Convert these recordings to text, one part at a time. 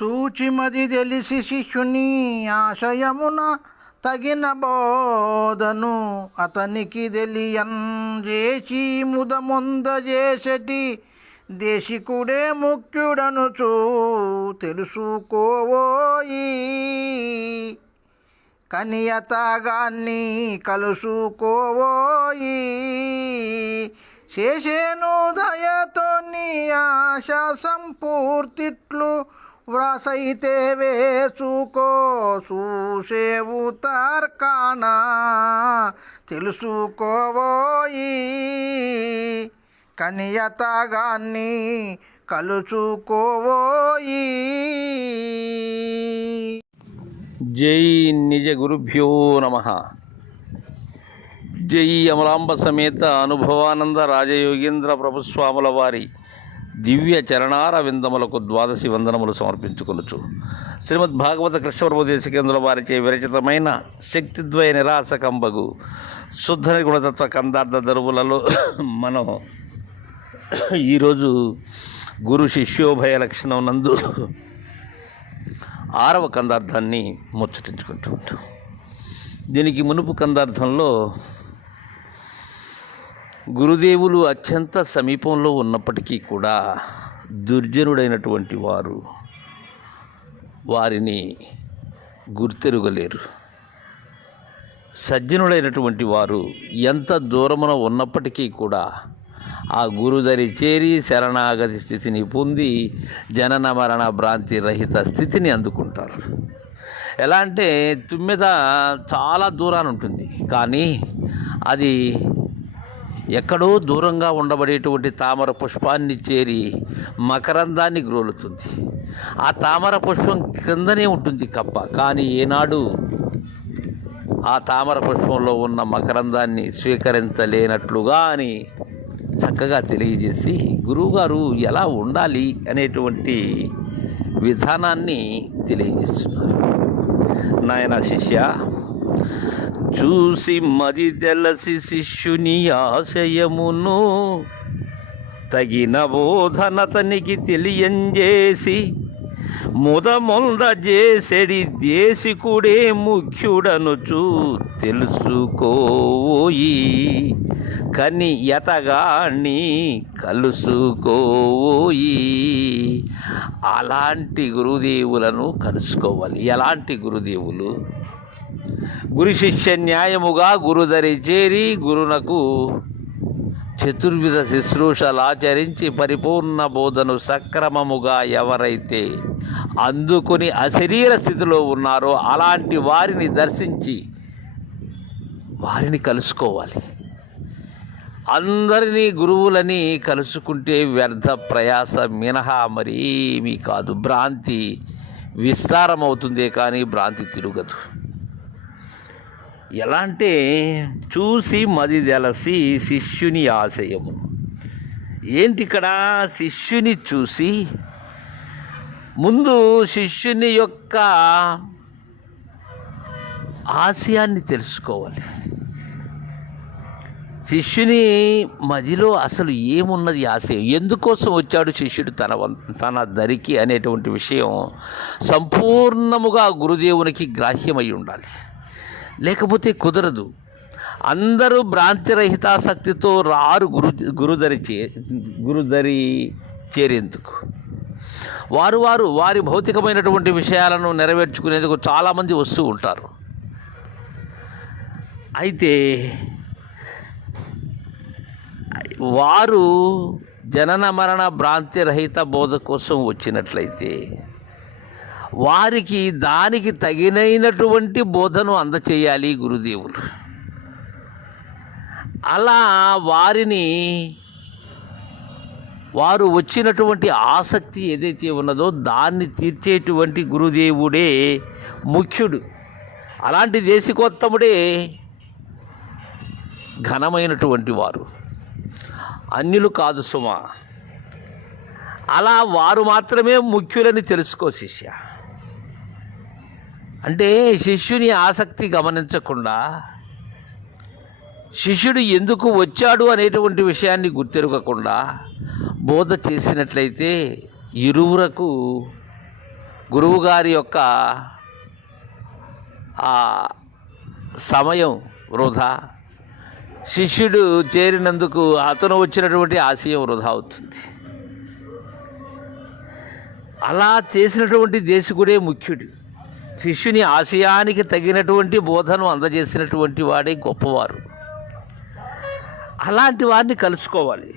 సూచిమది తెలిసి శిష్యుని ఆశయమున తగిన బోధను అతనికి తెలియన్ చేసి ముదముంద చేసటి దేశికుడే ముఖ్యుడనుచు తెలుసుకోవోయి. కనియతగాన్ని కలుసుకోవోయి. చేసేను దయతో నీ ఆశ సంపూర్తిట్లు వ్రాసైతేవే వేసుకో చూసేవు తర్కానా తెలుసుకోవోయి కనియతగాన్ని కలుసుకోవోయి జై నిజ గురుభ్యో నమ జై అమలాంబ సమేత అనుభవానంద రాజయోగేంద్ర ప్రభుస్వాముల వారి దివ్య చరణార విందములకు ద్వాదశి వందనములు సమర్పించుకొనుచు. శ్రీమద్ భాగవత కృష్ణప్రభుదేశకేంద్రుల వారిచే విరచితమైన శక్తిద్వయ నిరాశకంబగు శుద్ధ నిర్గుణతత్వ కందార్థ దరువులలో మనం ఈరోజు గురు శిష్యోభయ లక్షణం నందు ఆరవ కందార్థాన్ని ముచ్చటించుకుంటూ ఉంటాం. దీనికి మునుపు కందార్థంలో గురుదేవులు అత్యంత సమీపంలో ఉన్నప్పటికీ కూడా దుర్జనుడైనటువంటి వారు వారిని గుర్తెరుగలేరు. సజ్జనుడైనటువంటి వారు ఎంత దూరమున ఉన్నప్పటికీ కూడా ఆ గురుదరి చేరి శరణాగతి స్థితిని పొంది జనన మరణ భ్రాంతి రహిత స్థితిని అందుకుంటారు. ఎలా అంటే తుమ్మెద చాలా దూరాన ఉంటుంది కానీ అది ఎక్కడో దూరంగా ఉండబడేటువంటి తామర పుష్పాన్ని చేరి మకరందాన్ని గ్రోలుతుంది. ఆ తామర పుష్పం క్రిందనే ఉంటుంది కప్ప. కానీ ఏనాడు ఆ తామర పుష్పంలో ఉన్న మకరందాన్ని స్వీకరించలేనట్లుగా అని చక్కగా తెలియజేసి గురువుగారు ఎలా ఉండాలి అనేటువంటి విధానాన్ని తెలియజేస్తున్నారు. నాయన శిష్య చూసి మది తెలసి శిష్యుని ఆశయమును తగిన బోధనతనికి తెలియంజేసి ముదముంద చేసెడి దేశికుడే ముఖ్యుడనుచు తెలుసుకోయి కని ఎతగాణ్ణి కలుసుకోయి అలాంటి గురుదేవులను కలుసుకోవాలి. ఎలాంటి గురుదేవులు? గురు శిష్య న్యాయముగా గురుదరి చేరి గురునకు చతుర్విధ శుశ్రూషలు ఆచరించి పరిపూర్ణ బోధను సక్రమముగా ఎవరైతే అందుకుని అశరీర స్థితిలో ఉన్నారో అలాంటి వారిని దర్శించి వారిని కలుసుకోవాలి. అందరినీ గురువులని కలుసుకుంటే వ్యర్థ ప్రయాస మినహా మరేమీ కాదు. భ్రాంతి విస్తారమవుతుందే కానీ భ్రాంతి తిరగదు. ఎలా అంటే చూసి మది తెలసి శిష్యుని ఆశయము. ఏంటి ఇక్కడ శిష్యుని చూసి ముందు శిష్యుని యొక్క ఆశయాన్ని తెలుసుకోవాలి. శిష్యుని మదిలో అసలు ఏమున్నది ఆశయం? ఎందుకోసం వచ్చాడు శిష్యుడు తన వం- తన దరికి అనేటువంటి విషయం సంపూర్ణముగా గురుదేవునికి గ్రాహ్యమై ఉండాలి. లేకపోతే కుదరదు. అందరూ భ్రాంతిరహితాసక్తితో రారు గురు గురుదరి చే గురుదరి చేరేందుకు. వారు వారు వారి భౌతికమైనటువంటి విషయాలను నెరవేర్చుకునేందుకు చాలామంది వస్తూ ఉంటారు. అయితే వారు జనన మరణ భ్రాంతి రహిత బోధ కోసం వచ్చినట్లయితే వారికి దానికి తగినైనటువంటి బోధను అందచేయాలి గురుదేవులు. అలా వారిని వారు వచ్చినటువంటి ఆసక్తి ఏదైతే ఉన్నదో దాన్ని తీర్చేటువంటి గురుదేవుడే ముఖ్యుడు. అలాంటి దేశికోత్తముడే ఘనమైనటువంటి వారు. అన్యులు కాదు సుమ. అలా వారు మాత్రమే ముఖ్యులని తెలుసుకో శిష్య. అంటే శిష్యుని ఆసక్తి గమనించకుండా శిష్యుడు ఎందుకు వచ్చాడు అనేటువంటి విషయాన్ని గుర్తెరగకుండా బోధ చేసినట్లయితే ఇరువురకు గురువుగారి యొక్క ఆ సమయం వృధా. శిష్యుడు చేరినందుకు అతను వచ్చినటువంటి ఆశయం వృధా అవుతుంది. అలా చేసినటువంటి దేశకుడే ముఖ్యుడు. శిష్యుని ఆశయానికి తగినటువంటి బోధను అందజేసినటువంటి వాడే గొప్పవారు. అలాంటి వారిని కలుసుకోవాలి.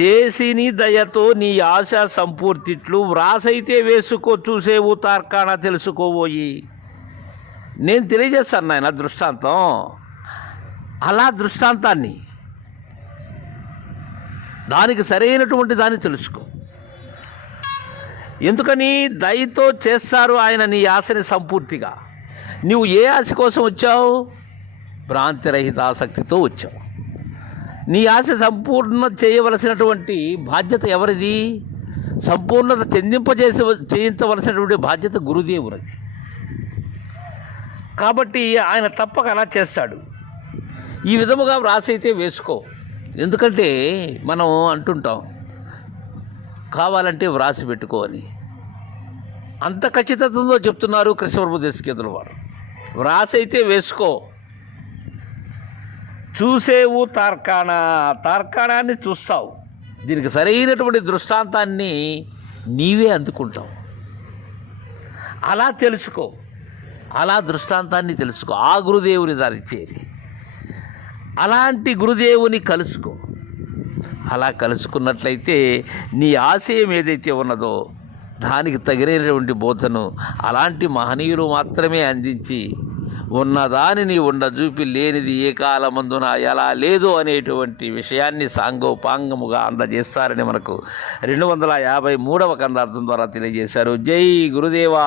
చేసి నీ దయతో నీ ఆశ సంపూర్తిట్లు వ్రాసైతే వేసుకో చూసేవు తార్కాణ తెలుసుకోబోయి. నేను తెలియజేస్తాను నాయన దృష్టాంతం. అలా దృష్టాంతాన్ని దానికి సరైనటువంటి దాన్ని తెలుసుకో. ఎందుకని దయతో చేస్తారు ఆయన నీ ఆశని సంపూర్తిగా. నువ్వు ఏ ఆశ కోసం వచ్చావు? భ్రాంతిరహిత ఆసక్తితో వచ్చావు. నీ ఆశ సంపూర్ణ చేయవలసినటువంటి బాధ్యత ఎవరిది? సంపూర్ణత చెందింపజేసే చేయించవలసినటువంటి బాధ్యత గురుదేవులది కాబట్టి ఆయన తప్పక అలా చేస్తాడు. ఈ విధముగా వ్రాసైతే వేసుకో. ఎందుకంటే మనం అంటుంటాం కావాలంటే వ్రాసి పెట్టుకోవాలి. అంత ఖచ్చితత్వంతో చెప్తున్నారు కృష్ణప్రభు దేశకేతుల వారు. వ్రాసైతే వేసుకో. చూసేవు తార్కాణ. తార్కాణాన్ని చూస్తావు. దీనికి సరైనటువంటి దృష్టాంతాన్ని నీవే అందుకుంటావు. అలా తెలుసుకో. అలా దృష్టాంతాన్ని తెలుసుకో. ఆ గురుదేవుని దారి చేరి. అలాంటి గురుదేవుని కలుసుకో. అలా కలుసుకున్నట్లయితే నీ ఆశయం ఏదైతే ఉన్నదో దానికి తగినటువంటి బోధను అలాంటి మహనీయులు మాత్రమే అందించి ఉన్నదానిని ఉండ చూపి లేనిది ఏ కాలమందున ఎలా లేదు అనేటువంటి విషయాన్ని సాంగోపాంగముగా అందజేస్తారని మనకు రెండు వందల యాభై మూడవ కందార్థం ద్వారా తెలియజేశారు. జై గురుదేవా!